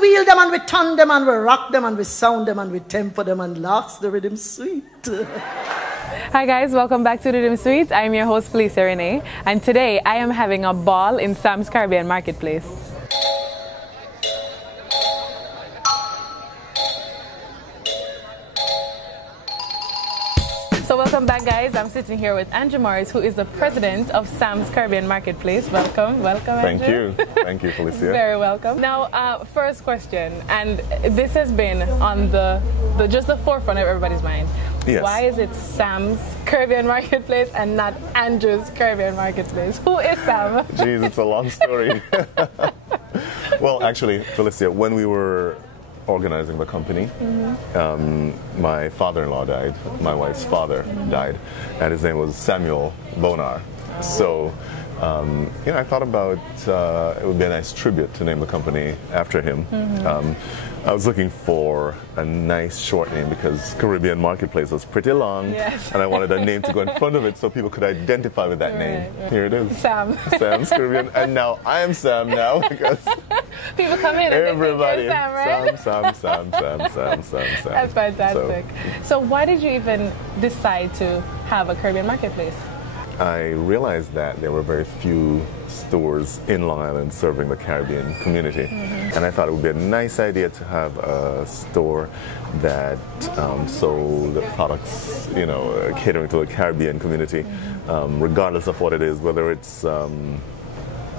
we wheel them and we turn them and we rock them and we sound them and we tempo them and last the rhythm sweet. Hi guys, welcome back to DiRiddimSweet. I'm your host Phylecia Renae, and today I am having a ball in Sam's Caribbean Marketplace. So welcome back guys, I'm sitting here with Andrew Morris, who is the president of Sam's Caribbean Marketplace. Welcome, welcome Andrew. Thank you Phylecia. Very welcome. Now, first question, and this has been on just the forefront of everybody's mind. Yes. Why is it Sam's Caribbean Marketplace and not Andrew's Caribbean Marketplace? Who is Sam? Jeez, it's a long story. Well, actually, Phylecia, when we were organizing the company, my father-in-law died, my wife's father died, and his name was Samuel Bonar. So, you know, I thought about it would be a nice tribute to name the company after him. I was looking for a nice short name because Caribbean Marketplace was pretty long, yes. and I wanted a name to go in front of it so people could identify with that name. Right. Here it is. Sam. Sam's Caribbean, and now I am Sam now because people come in and everybody, they think you're Sam, right? Sam. That's fantastic. So why did you even decide to have a Caribbean Marketplace? I realized that there were very few stores in Long Island serving the Caribbean community. And I thought it would be a nice idea to have a store that sold products, you know, catering to the Caribbean community, regardless of what it is, whether it's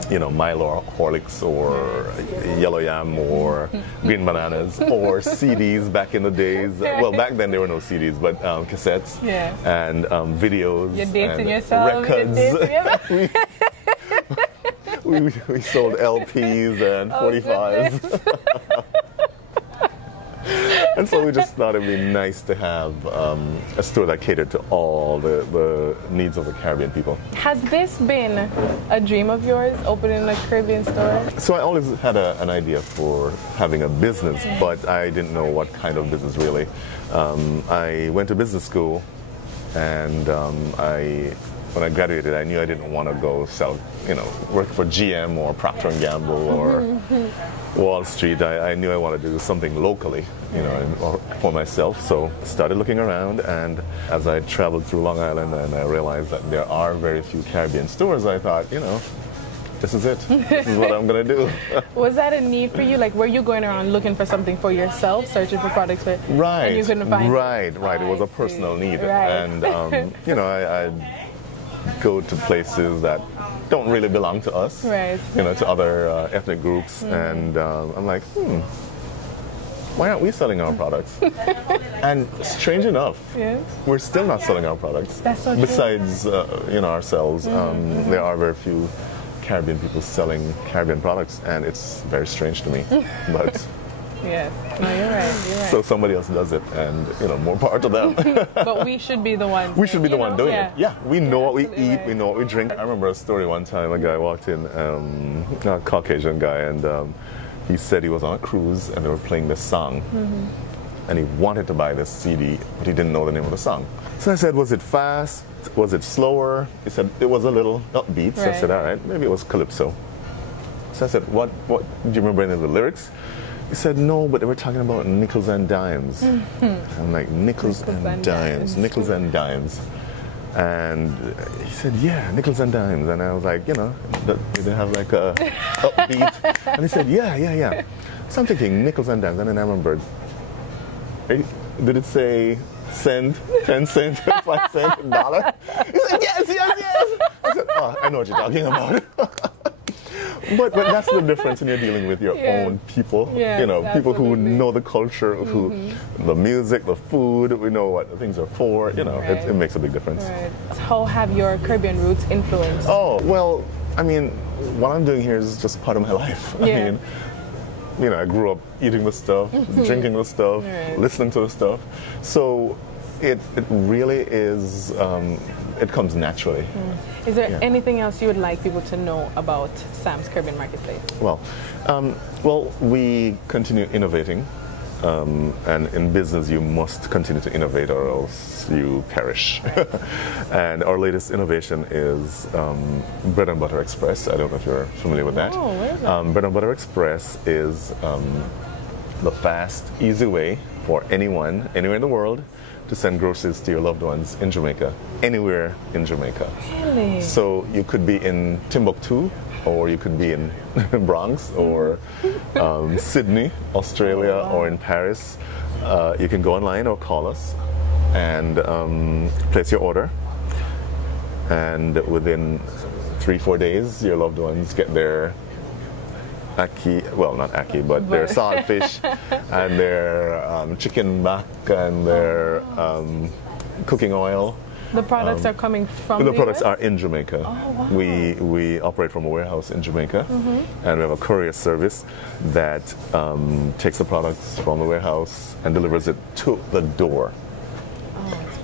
you know, Milo or Horlicks or Yellow Yam or Green Bananas or CDs back in the days. Well, back then there were no CDs, but cassettes and videos. You're dating and yourself. Records. we sold LPs and 45s. And so we just thought it would be nice to have a store that catered to all the needs of the Caribbean people. Has this been a dream of yours, opening a Caribbean store? So I always had an idea for having a business, but I didn't know what kind of business really. I went to business school, and when I graduated, I knew I didn't want to go sell, you know, work for GM or Procter & Gamble or Wall Street. I knew I wanted to do something locally, you know, for myself. So I started looking around, and as I traveled through Long Island and I realized that there are very few Caribbean stores, I thought, you know, this is it. This is what I'm going to do. Was that a need for you? Like, were you going around looking for something for yourself, searching for products for, right, and you couldn't find it? Right. It was a personal need. Right. And, you know, I go to places that don't really belong to us, right. You know, to other ethnic groups, and I'm like, why aren't we selling our products? And strange enough, we're still not selling our products. That's so true. Besides, you know, ourselves, there are very few Caribbean people selling Caribbean products, and it's very strange to me. But yes, no, you're right. So somebody else does it, and you know, more power to them. But we should be the ones. We should be the one doing it. Yeah, we know what we eat, right. we know what we drink. I remember a story one time. A guy walked in, a Caucasian guy, and he said he was on a cruise, and they were playing this song, and he wanted to buy this CD, but he didn't know the name of the song. So I said, was it fast? Was it slower? He said it was a little upbeat. So I said, all right, maybe it was Calypso. So I said, what? Do you remember any of the lyrics? He said, no, but they were talking about nickels and dimes. I'm like, nickels and dimes, nickels and dimes. And he said, yeah, nickels and dimes. And I was like, you know, did they have like a upbeat? And he said, yeah. So I'm thinking, nickels and dimes. And then I remembered, did it say cent, 10 cents, 5 cents, $1? He said, yes. I said, oh, I know what you're talking about. But that's the difference when you're dealing with your own people, you know, people who know the culture, who the music, the food, we know what things are for, you know, it makes a big difference. Right. How have your Caribbean roots influenced? Oh, well, I mean, what I'm doing here is just part of my life. I mean, you know, I grew up eating the stuff, drinking the stuff, listening to the stuff. So it really is, it comes naturally. Is there anything else you would like people to know about Sam's Caribbean Marketplace? Well, we continue innovating. And in business, you must continue to innovate or else you perish. And our latest innovation is Bread and Butter Express. I don't know if you're familiar with that. Oh, where is that? Bread and Butter Express is the fast, easy way for anyone, anywhere in the world, to send groceries to your loved ones in Jamaica, anywhere in Jamaica. Really? So you could be in Timbuktu, or you could be in Bronx, or Sydney, Australia, or in Paris. You can go online or call us and place your order. And within 3-4 days, your loved ones get their ackee, well, not ackee, but their saltfish and their chicken back and their cooking oil. The products are coming from the the products US? are in Jamaica. Oh, wow. We operate from a warehouse in Jamaica, and we have a courier service that takes the products from the warehouse and delivers it to the door.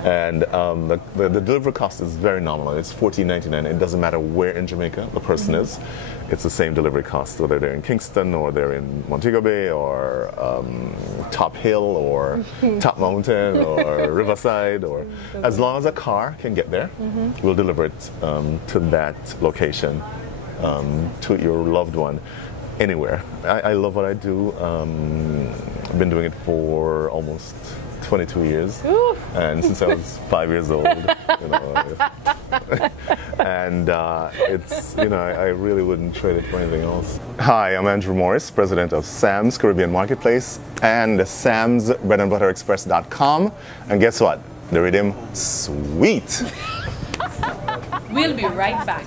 And the delivery cost is very nominal. It's $14.99. It doesn't matter where in Jamaica the person is. It's the same delivery cost, whether they're in Kingston or they're in Montego Bay or Top Hill or Top Mountain or Riverside, or as long as a car can get there, we'll deliver it to that location, to your loved one, anywhere. I love what I do. I've been doing it for almost 22 years, and since I was 5 years old, you know, and it's, you know, I really wouldn't trade it for anything else. Hi, I'm Andrew Morris, president of Sam's Caribbean Marketplace and Sam's Bread and Butter Express.com, and guess what? The Riddim Sweet. We'll be right back.